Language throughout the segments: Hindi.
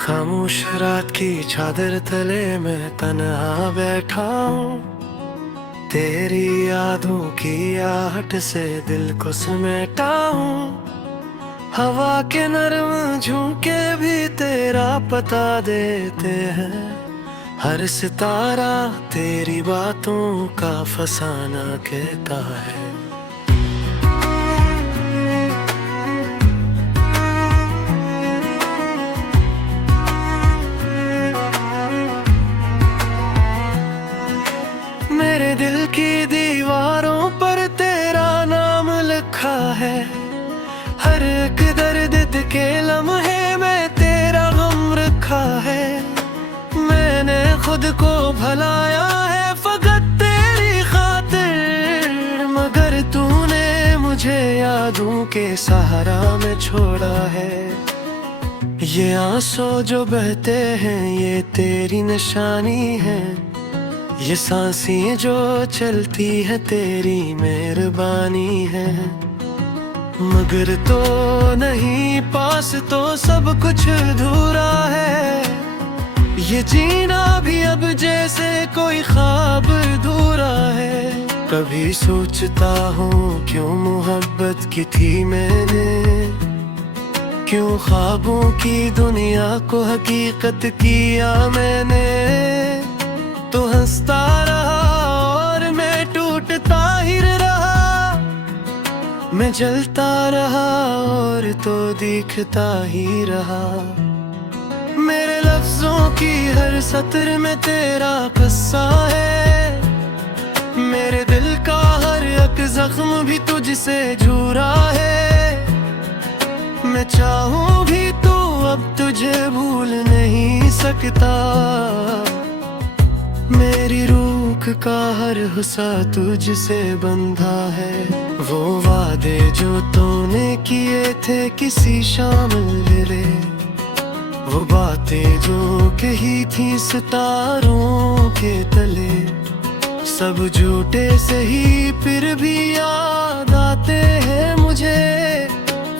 खामोश रात की चादर तले मैं तन्हा बैठा हूँ। तेरी यादों की आहट से दिल को समेटा हूँ। हवा के नरम झोंके भी तेरा पता देते हैं। हर सितारा तेरी बातों का फसाना कहता है। मेरे दिल की दीवारों पर तेरा नाम लिखा है। हर एक दर्द के लम्हे में तेरा गम रखा है। मैंने खुद को भलाया है फकत तेरी खातिर, मगर तूने मुझे यादों के सहारा में छोड़ा है। ये आंसू जो बहते हैं ये तेरी निशानी है। ये सांसें जो चलती है तेरी मेहरबानी है। मगर तो नहीं पास तो सब कुछ अधूरा है। ये जीना भी अब जैसे कोई ख्वाब अधूरा है। कभी सोचता हूँ क्यों मोहब्बत की थी मैंने, क्यों ख्वाबों की दुनिया को हकीकत किया मैंने। तो हंसता रहा और मैं टूटता ही रहा। मैं जलता रहा और तो दिखता ही रहा। मेरे लफ्जों की हर सत्र में तेरा किस्सा है। मेरे दिल का हर एक जख्म भी तुझसे जुड़ा है। मैं चाहूं भी तो अब तुझे भूल नहीं सकता। मेरी रूह का हर हिस्सा तुझसे बंधा है। वो वादे जो तूने किए थे किसी शाम मिले, वो बातें जो कही थी सितारों के तले, सब झूठे सही फिर भी याद आते हैं मुझे।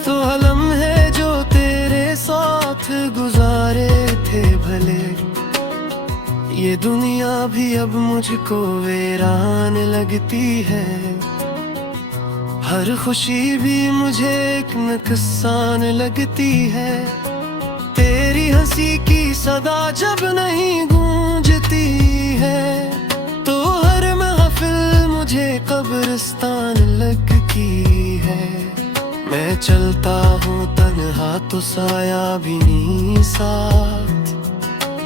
तो लम्हे जो तेरे साथ गुजारे थे भले, ये दुनिया भी अब मुझको वीरान लगती है। हर खुशी भी मुझे एक नुकसान लगती है। तेरी हंसी की सदा जब नहीं गूंजती है, तो हर महफिल मुझे कब्रिस्तान लगती है। मैं चलता हूँ तन्हा तो साया भी नहीं साथ।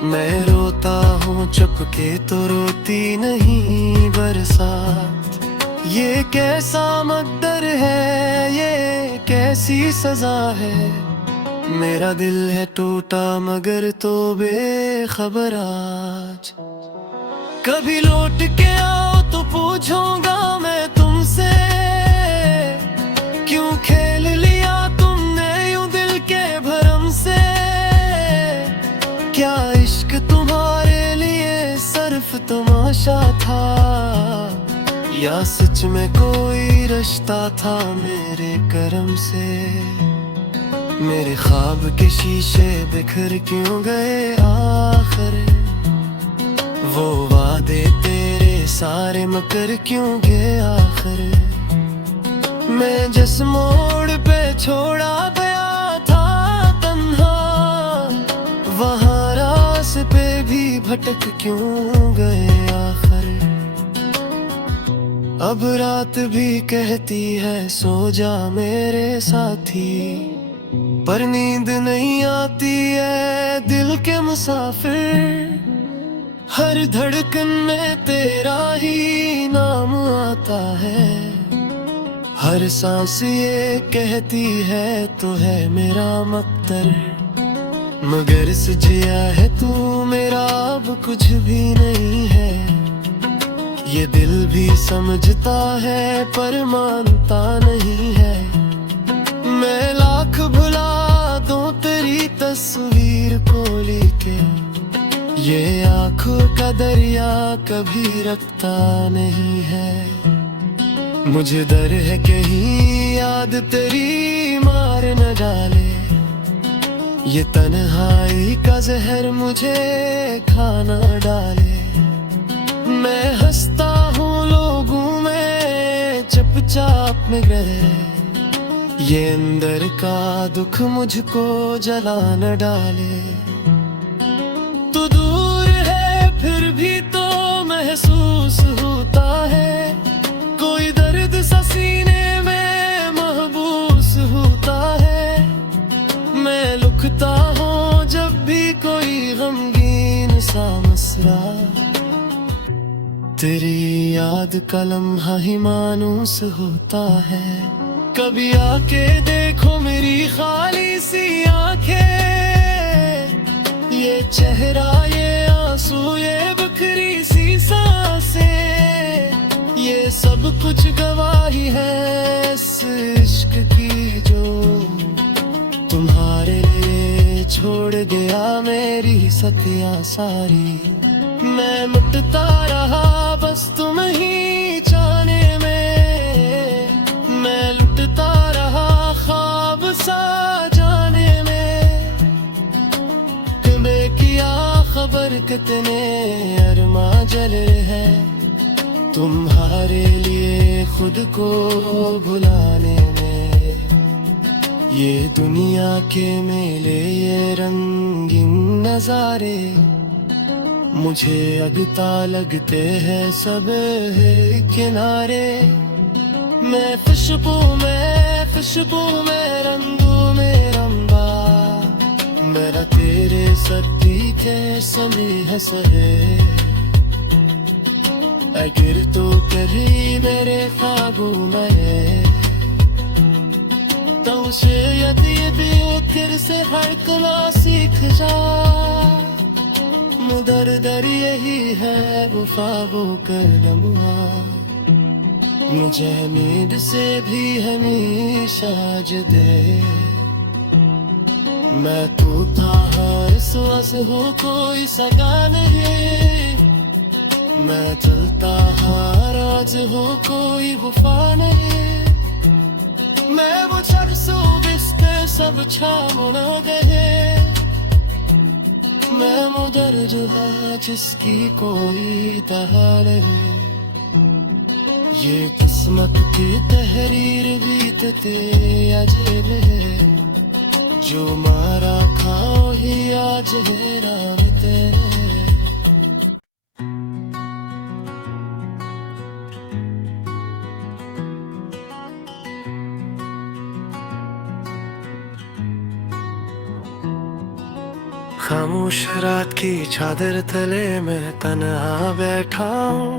मैं रोता हूँ चुपके तो रोती नहीं बरसात। ये कैसा मकदर है, ये कैसी सजा है। मेरा दिल है टूटा मगर तो बेखबर आज। कभी लौट के आओ तो पूछूंगा मैं तुमसे, क्यों खेल लिया तुमने यूं दिल के भरम से। क्या इश्क तुम्हारे लिए सिर्फ तमाशा था, या सच में कोई रिश्ता था मेरे करम से। मेरे ख्वाब के शीशे बिखर क्यों गए आखिर, वो वादे तेरे सारे मकर क्यों गए आखिर। मैं जिस मोड़ पे छोड़ा गया था तन्हा, वहाँ पे भी भटक क्यों गए आखिर। अब रात भी कहती है सो जा मेरे साथी, पर नींद नहीं आती है दिल के मुसाफिर। हर धड़कन में तेरा ही नाम आता है। हर सांस ये कहती है तो है मेरा मकदर, मगर सजिया है तू मेरा अब कुछ भी नहीं है। ये दिल भी समझता है पर मानता नहीं है। मैं लाख भुला दूं तेरी तस्वीर को लेके, ये आंखों का दरिया कभी रखता नहीं है। मुझे डर है कहीं याद तेरी मार न डाले, ये तन्हाई का जहर मुझे खाना डाले। मैं हंसता हूँ लोगों में चुपचाप में रहे। ये अंदर का दुख मुझको जला न डाले। तू दूर है फिर भी तो महसूस होता है। कोई दर्द सा सीने में महबूस होता है। मैं लुकता हूँ जब भी कोई गमगीन सा मसला। तेरी याद का लम्हा ही मानूस होता है। कभी आके देखो मेरी खाली सी आंखें। ये चेहरा, ये आंसू, ये बिखरी सी सांसें, ये सब कुछ गवाही है इस इश्क की जो तुम्हारे लिए छोड़ गया मेरी सतिया सारी। मैं मिटता रहा बस तुम ही चाहने में। मैं लुटता रहा ख्वाब सा जाने में। तुम्हें किया खबर कितने अरमा जले हैं तुम्हारे लिए खुद को भुलाने में। ये दुनिया के मेले, ये रंगीन नजारे मुझे अगता लगते हैं सब किनारे। मैं खुशबू में रंगू में रंबा। मेरा तेरे सर्दी के समय है सहे। अगर तो कभी मेरे ख्वाबों में तो शायद ये भी फिर से हड़कना सीख जा। मुदर दर यही है वफाबो कर लम्हा। मुझे नींद से भी हमेशा जुदे। मैं तो था हर सांस हो कोई सगा नहीं। मैं चलता हर राज हो कोई वफा नहीं। मैं वो चरसो बिस्ते सब छामो न गए। मैं मुदर जो है जिसकी कोई तहा नहीं। ये किस्मत की तहरीर बीतते अजेल है। जो मारा खाओ ही आज है राम तेरे। खामोश रात की चादर तले मैं तन्हा बैठा हूँ।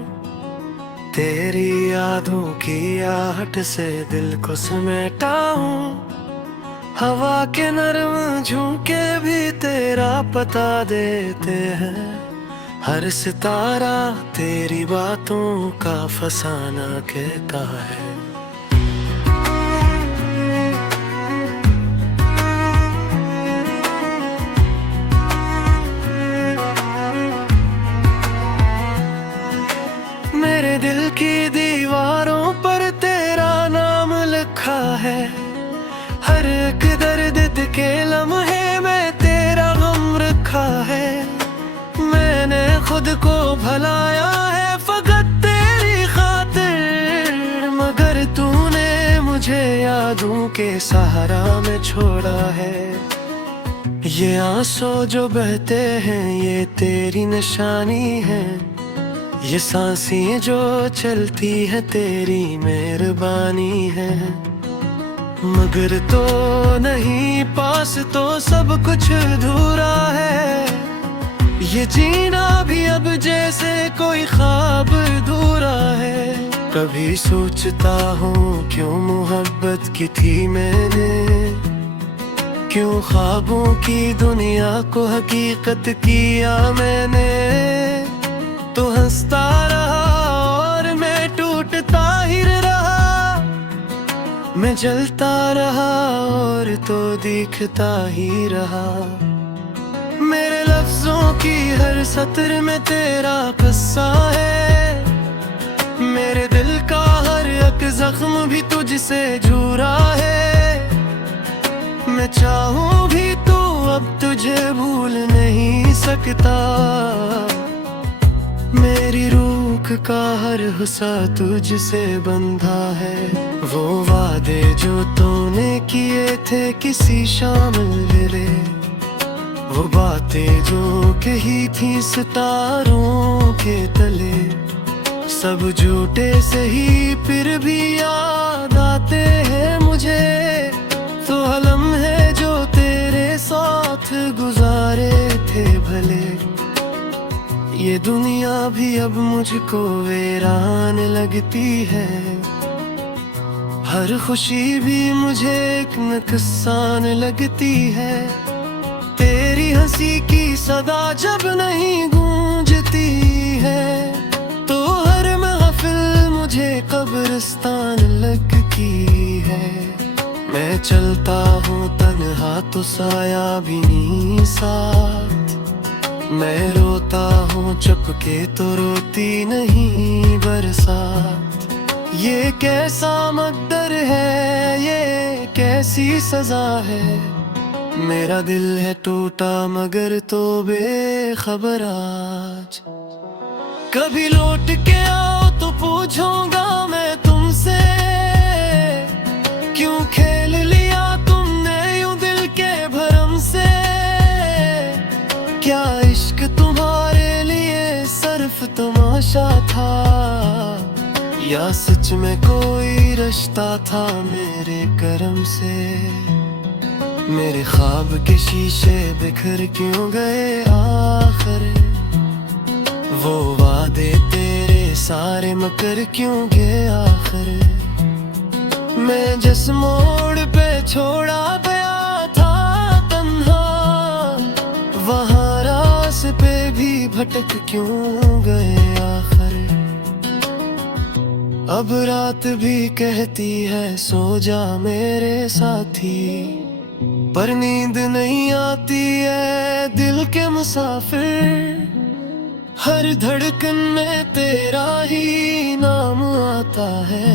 तेरी यादों की आहट से दिल को समेटा हूँ। हवा के नरम झोंके भी तेरा पता देते हैं। हर सितारा तेरी बातों का फसाना कहता है। मेरे दिल की दीवारों पर तेरा नाम लिखा है। हर एक दर्द के लम्हे में तेरा गम रखा है। मैंने खुद को भुलाया है फकत तेरी खातिर। मगर तूने मुझे यादों के सहारा में छोड़ा है। ये आंसू जो बहते हैं ये तेरी निशानी है। ये सांसें जो चलती है तेरी मेहरबानी है। मगर तो नहीं पास तो सब कुछ अधूरा है। ये जीना भी अब जैसे कोई ख्वाब अधूरा है। कभी सोचता हूँ क्यों मोहब्बत की थी मैंने। क्यों ख्वाबों की दुनिया को हकीकत किया मैंने। तो हंसता रहा और मैं टूटता ही रहा। मैं जलता रहा और तो दिखता ही रहा। मेरे लफ्जों की हर सत्र में तेरा किस्सा है। मेरे दिल का हर एक जख्म भी तुझसे जुड़ा है। मैं चाहूं भी तू अब तुझे भूल नहीं सकता। मेरी रूह का हर हिस्सा तुझसे बंधा है। वो वादे जो तूने किए थे किसी शाम मेरे, वो बातें जो कही थी सितारों के तले, सब झूठे सही फिर भी याद आते हैं मुझे। तो लम्हे जो तेरे साथ गुजारे थे भले, ये दुनिया भी अब मुझको वीरान लगती है। हर खुशी भी मुझे एक नुकसान लगती है। तेरी हंसी की सदा जब नहीं गूंजती है, तो हर महफिल मुझे कब्रिस्तान लगती है। मैं चलता हूँ तन्हा तो साया भी नहीं साथ, मैं रोता हूँ चुपके तो रोती नहीं बरसात। ये कैसा मकदर है, ये कैसी सजा है। मेरा दिल है टूटा मगर तो बेखबर आज। कभी लौट के आओ तो पूछूंगा मैं तुमसे, क्यों खेल लिया तुमने यूं दिल के भरम से। क्या इश्क तुम्हारे लिए सिर्फ तमाशा था, या सच में कोई रिश्ता था मेरे करम से। मेरे ख्वाब के शीशे बिखर क्यों गए आखिर, वो वादे तेरे सारे मकर क्यों गए आखिर। मैं जिस मोड़ पे छोड़ा गया था तन्हा, वहाँ रास्ते भी भटक क्यों गए आखिर। अब रात भी कहती है सो जा मेरे साथी, पर नींद नहीं आती है दिल के मुसाफिर। हर धड़कन में तेरा ही नाम आता है,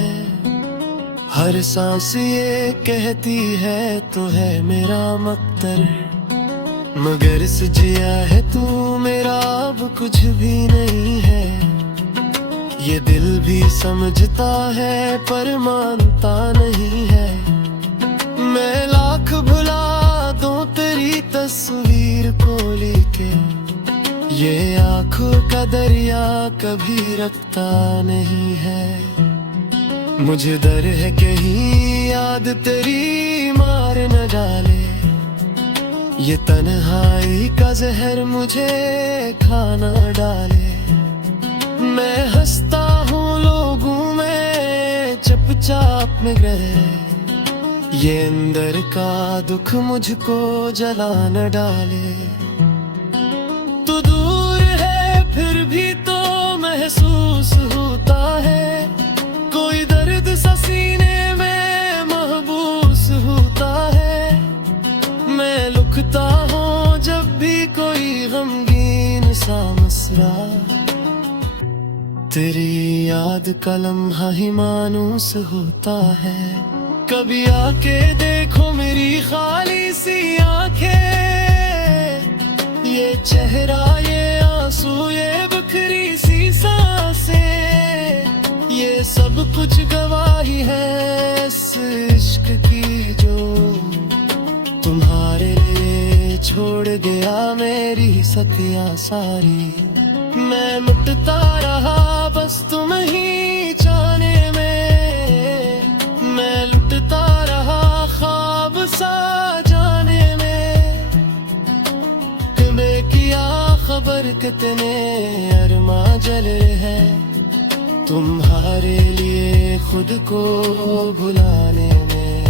हर सांस ये कहती है तो है मेरा मकदर। मगर सजिया है तू मेरा अब कुछ भी नहीं है। ये दिल भी समझता है पर मानता नहीं है। मैं लाख भुला दूं तेरी तस्वीर को लेके, ये आंखों का दरिया कभी रखता नहीं है। मुझे डर है कहीं याद तेरी मार न डाले, ये तन्हाई का जहर मुझे खाना डाले। मैं हंसता हूँ लोगों में चुपचाप में गए, ये अंदर का दुख मुझको जला न डाले। तू दूर है फिर भी तो महसूस होता है, कोई दर्द सा सीने में महबूस होता है। मैं लुकता हूँ जब भी कोई गमगीन सा मसला, तेरी याद का लम्हा ही मानूस होता है। कभी आके देखो मेरी खाली सी आंखें, ये चेहरा ये आंसू ये बिखरी सी सांसें, ये सब कुछ गवाही है इस इश्क की जो तुम्हारे लिए छोड़ गया मेरी सतिया सारी। मैं मिटता रहा बस तुम ही जाने में, मैं लुटता रहा ख्वाब सा जाने में। तुम्हें किया खबर कितने अरमा जल है, तुम्हारे लिए खुद को भुलाने में।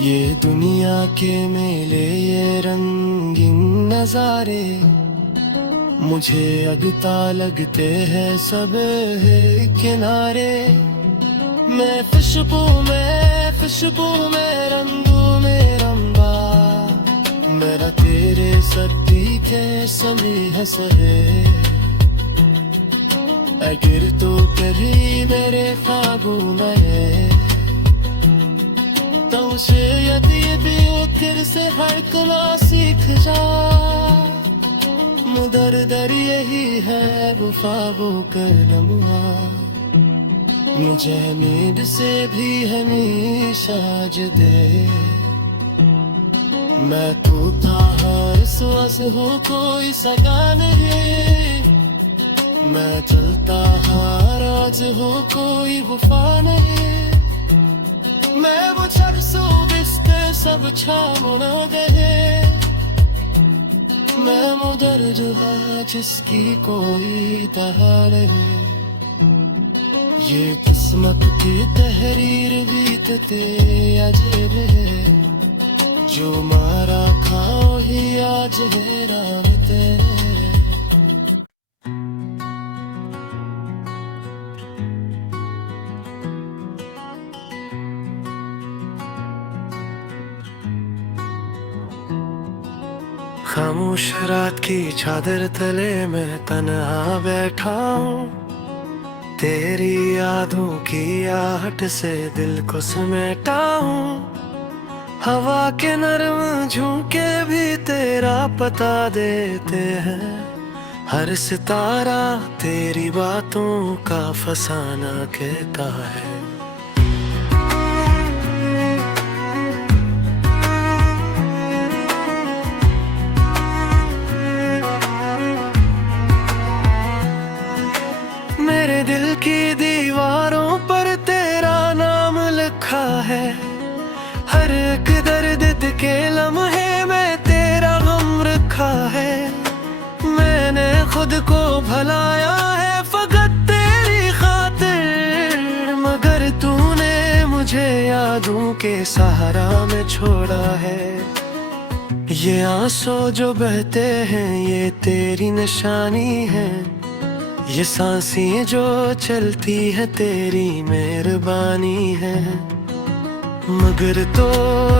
ये दुनिया के मेले ये रंगीन नजारे, मुझे अगता लगते हैं सब किनारे। मैं खुशबू में रंगू में रंबा, मेरा तेरे सर्दी के समी है सहे। अगर तो कभी मेरे ख्वाबों में तो शायद ये भी फिर से हर कला सीख जा। मुदर दर यही है वफा वो करना, मुझे नींद से भी हमेशा दे। मैं तू था हर सांस हो कोई सगा नहीं, मैं चलता हर राज हो कोई वफा नहीं। मैं वो चरसों बिस्ते सब छावना दे, मैं मुदर जो है जिसकी कोई तहा नहीं। ये किस्मत की तहरीर बीतते अजरे, जो मारा खाओ ही आज है राम तेरे। खामोश रात की चादर तले मैं तन्हा बैठा हूँ, तेरी यादों की आहट से दिल को समेटा हूँ। हवा के नरम झोंके भी तेरा पता देते हैं, हर सितारा तेरी बातों का फसाना कहता है। मेरे दिल की दीवारों पर तेरा नाम लिखा है, हर एक दर्द के लम्हे में तेरा गम रखा है। मैंने खुद को भलाया है फकत तेरी खातिर, मगर तूने मुझे यादों के सहारा में छोड़ा है। ये आंसू जो बहते हैं ये तेरी निशानी है, ये सांसें जो चलती है तेरी मेहरबानी है। मगर तो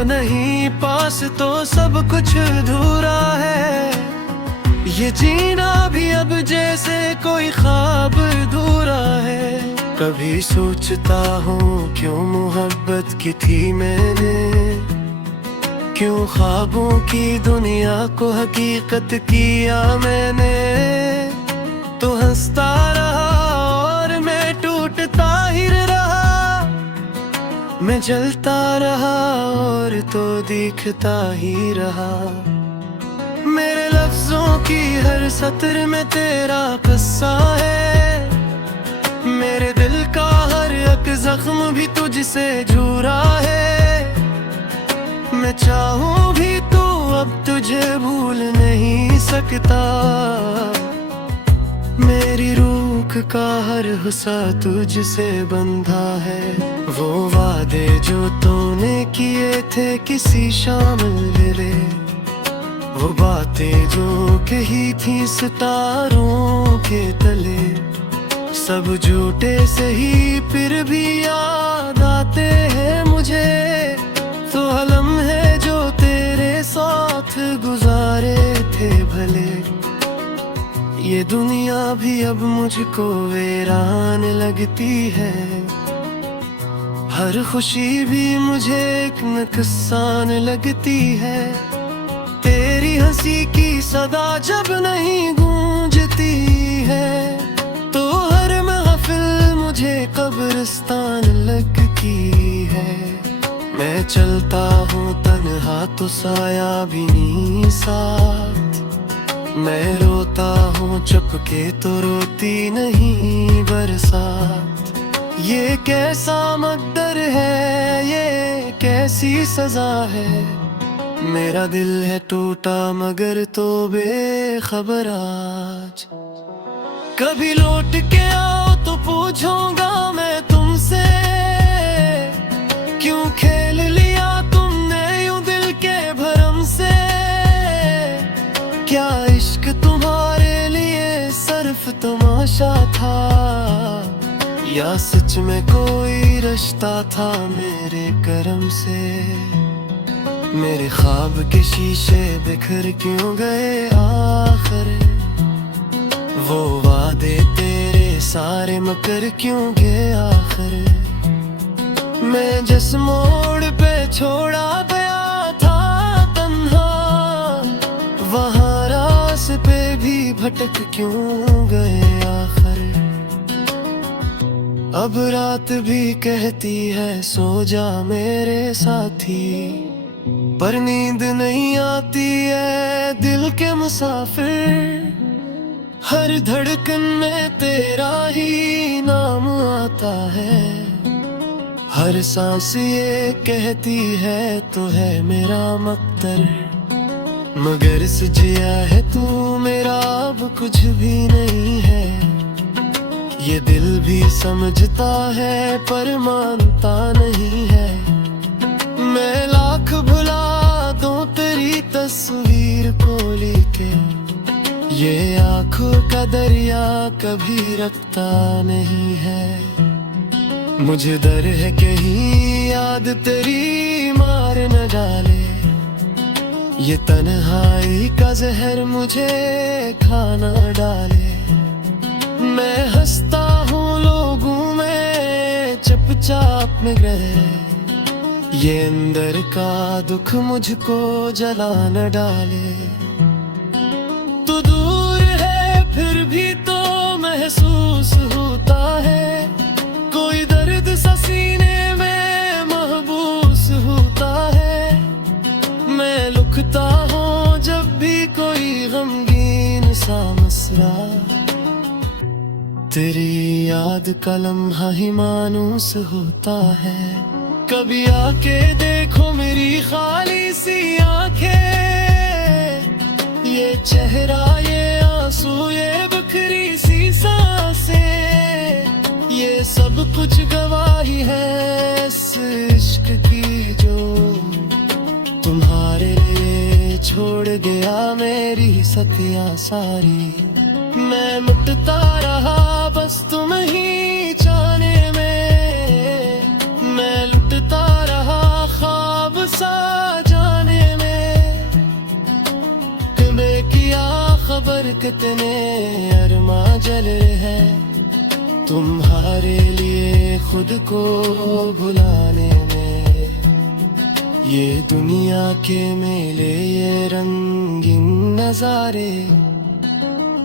नहीं पास तो सब कुछ अधूरा है, ये जीना भी अब जैसे कोई ख्वाब अधूरा है। कभी सोचता हूँ क्यों मोहब्बत की थी मैंने, क्यों ख्वाबों की दुनिया को हकीकत किया मैंने। तो हंसता रहा और मैं टूटता ही रहा, मैं जलता रहा और तो दिखता ही रहा। मेरे लफ्जों की हर सतर में तेरा किस्सा है, मेरे दिल का हर एक जख्म भी तुझसे जुड़ा है। मैं चाहूं भी तो अब तुझे भूल नहीं सकता, मेरी रूह का हर हिस्सा तुझसे बंधा है। वो वादे जो तूने किए थे किसी शाम मेरे, वो बातें जो कही थी सितारों के तले, सब झूठे सही फिर भी याद आते हैं मुझे। तो लम्हे जो तेरे साथ गुजारे थे भले, ये दुनिया भी अब मुझको वीरान लगती है। हर खुशी भी मुझे एक नुकसान लगती है, तेरी हंसी की सदा जब नहीं गूंजती है। तो हर महफिल मुझे कब्रिस्तान लगती है। मैं चलता हूँ तन्हा तो साया भी नहीं साथ, मैं रोता हूँ चुपके तो रोती नहीं बरसात। ये कैसा मकदर है, ये कैसी सजा है, मेरा दिल है टूटा मगर तो बेखबर आज। कभी लौट के आओ तो पूछूंगा मैं तुमसे, क्यों खेल लिया तुमने यूं दिल के भरम से। क्या इश्क तुम्हारे लिए सिर्फ तमाशा था, या सच में कोई रिश्ता था मेरे करम से। मेरे ख्वाब के शीशे बिखर क्यों गए आखिर, वो वादे तेरे सारे मकर क्यों गए आखिर। मैं जिस मोड़ पे छोड़ा गया था तन्हा, वहाँ रास्ते भी भटक क्यों गए आखिर। अब रात भी कहती है सो जा मेरे साथी, पर नींद नहीं आती है दिल के मुसाफिर। हर धड़कन में तेरा ही नाम आता है, हर सांस ये कहती है तो है मेरा मकदर। मगर सजिया है तू मेरा अब कुछ भी नहीं है, ये दिल भी समझता है पर मानता नहीं है। मैं लाख भुला दूं तेरी तस्वीर को लेके, ये आंखों का दरिया कभी रखता नहीं है। मुझे डर है कहीं याद तेरी मार न डाले, ये तन्हाई का जहर मुझे खाना डाले। मैं हंसता हूँ लोगों में चुपचाप में गए, ये अंदर का दुख मुझको जला न डाले। तू दूर है फिर भी तो महसूस होता है, कोई दर्द सा सीने में महबूस होता है। मैं लुकता हूँ जब भी कोई गमगीन सा मसला, तेरी याद का लम्हा ही मानूस होता है। कभी आके देखो मेरी खाली सी आंखें, ये चेहरा ये आंसू ये बिखरी सी सांसें, ये सब कुछ गवाही है इस इश्क की जो तुम्हारे लिए छोड़ गया मेरी सतिया सारी। मैं मिटता रहा बस तुम ही चाहने में, मैं लुटता रहा ख्वाब सा जाने में। तुम्हें किया खबर कितने अरमा जल रहे तुम्हारे लिए खुद को भुलाने में। ये दुनिया के मेले ये रंगीन नजारे,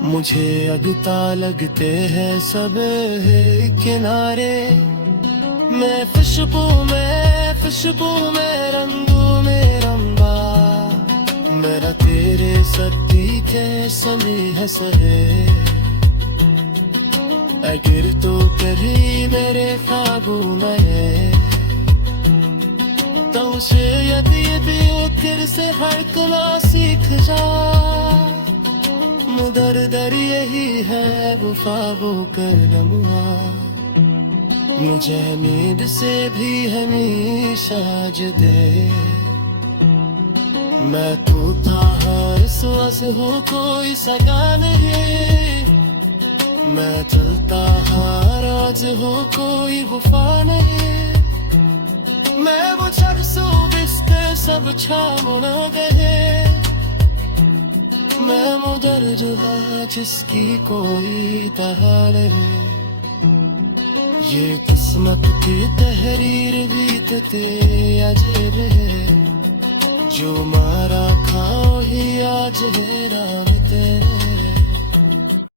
मुझे अगता लगते हैं सब है किनारे। मैं खुशबू में रंगू में रंबा, मेरा तेरे सर्दी के समय है सहे। अगर तो कभी मेरे काबू में तो उसे यदि भी फिर से हड़कना सीख जा। मुदर दर यही है वफा कर लम्हा, मुझे नींद से भी हमेशा जुदे। मैं तो था हर सांस हो कोई सगा नहीं, मैं चलता हर राज हो कोई वफा नहीं। मैं वो चरसो बिस्ते सब छामो न गए, मैं मुदर जो है जिसकी कोई तहार है। ये किस्मत की तहरीर बीतते अजर है, जो मारा खाओ ही आज है राम तेरे।